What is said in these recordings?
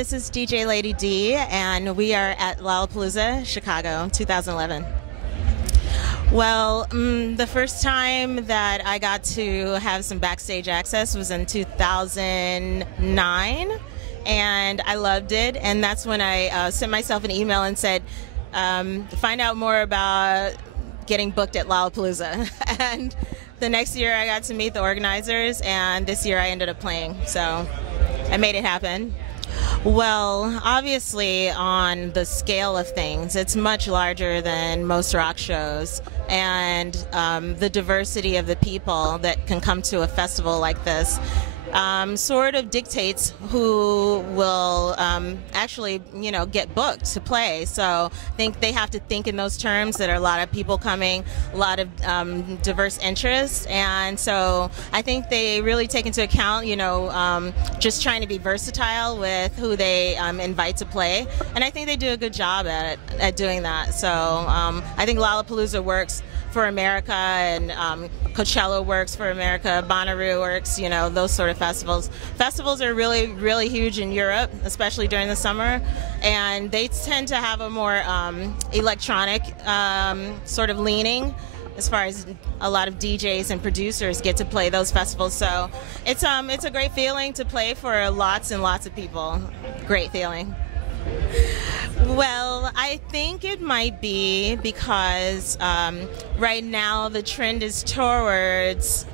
this is DJ Lady D, and we are at Lollapalooza, Chicago, 2011. Well, the first time that I got to have some backstage access was in 2009, and I loved it. And that's when I sent myself an email and said, find out more about getting booked at Lollapalooza. And the next year I got to meet the organizers, and this year I ended up playing. So I made it happen. Well, obviously on the scale of things, it's much larger than most rock shows, and the diversity of the people that can come to a festival like this sort of dictates who will actually, get booked to play. So I think they have to think in those terms, that are a lot of people coming, a lot of diverse interests, and so I think they really take into account, just trying to be versatile with who they invite to play, and I think they do a good job at doing that. So I think Lollapalooza works for America, and Coachella works for America, Bonnaroo works, those sort of festivals. Festivals are really, really huge in Europe, especially during the summer, and they tend to have a more electronic sort of leaning, as far as a lot of DJs and producers get to play those festivals. So it's a great feeling to play for lots and lots of people. Great feeling. Well, I think it might be because right now the trend is towards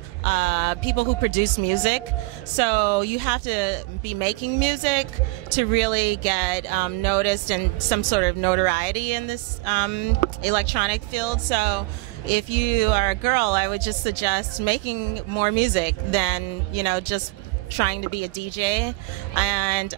people who produce music. So you have to be making music to really get noticed and some sort of notoriety in this electronic field. So if you are a girl, I would just suggest making more music than, just trying to be a DJ. And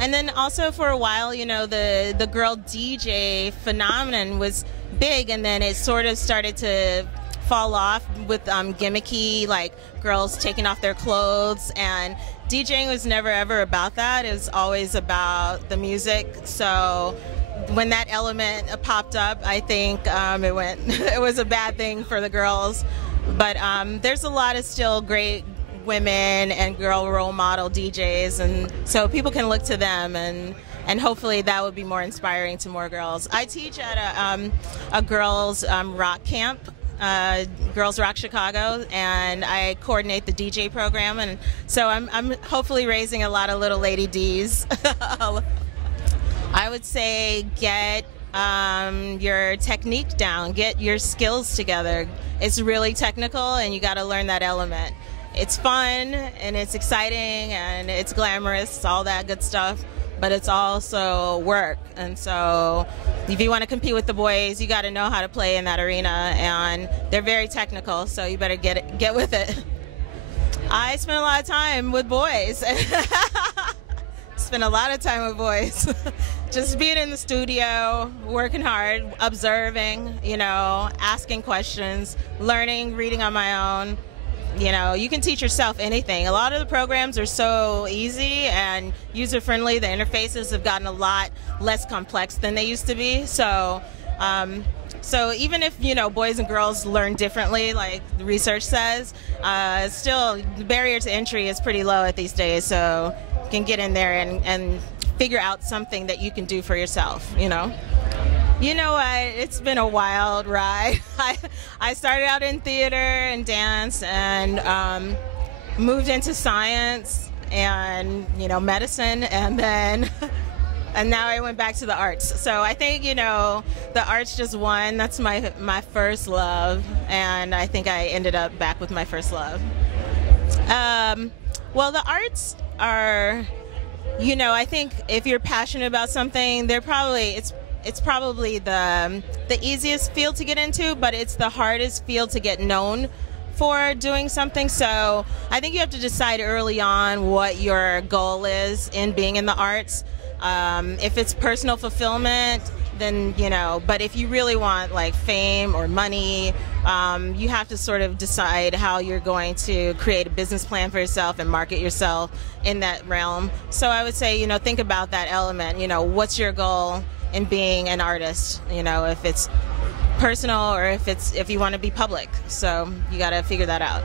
then also for a while, the girl DJ phenomenon was big, and then it sort of started to fall off with gimmicky, like girls taking off their clothes, and DJing was never ever about that. It was always about the music. So when that element popped up, I think it was a bad thing for the girls. But there's a lot of still great women and girl role model DJs, and so people can look to them, and hopefully that would be more inspiring to more girls. I teach at a girls rock camp, Girls Rock Chicago, and I coordinate the DJ program, and so I'm hopefully raising a lot of little Lady Ds. I would say get your technique down, get your skills together. It's really technical, and you got to learn that element. It's fun, and it's exciting, and it's glamorous, all that good stuff, but it's also work. And so if you want to compete with the boys, you got to know how to play in that arena, and they're very technical, so you better get with it. I spend a lot of time with boys. Spend a lot of time with boys. Just being in the studio, working hard, observing, asking questions, learning, reading on my own. You can teach yourself anything. A lot of the programs are so easy and user-friendly. The interfaces have gotten a lot less complex than they used to be. So, so even if, boys and girls learn differently, like the research says, still the barrier to entry is pretty low at these days. So you can get in there and figure out something that you can do for yourself, You know what? It's been a wild ride. I started out in theater and dance, and moved into science and medicine, and then and now I went back to the arts. So I think the arts just won. That's my first love, and I think I ended up back with my first love. Well, the arts are, I think if you're passionate about something, it's probably the easiest field to get into, but it's the hardest field to get known for doing something. So I think you have to decide early on what your goal is in being in the arts. If it's personal fulfillment, then but if you really want like fame or money, you have to sort of decide how you're going to create a business plan for yourself and market yourself in that realm. So I would say, think about that element. What's your goal in being an artist, if it's personal or if you want to be public. So you got to figure that out.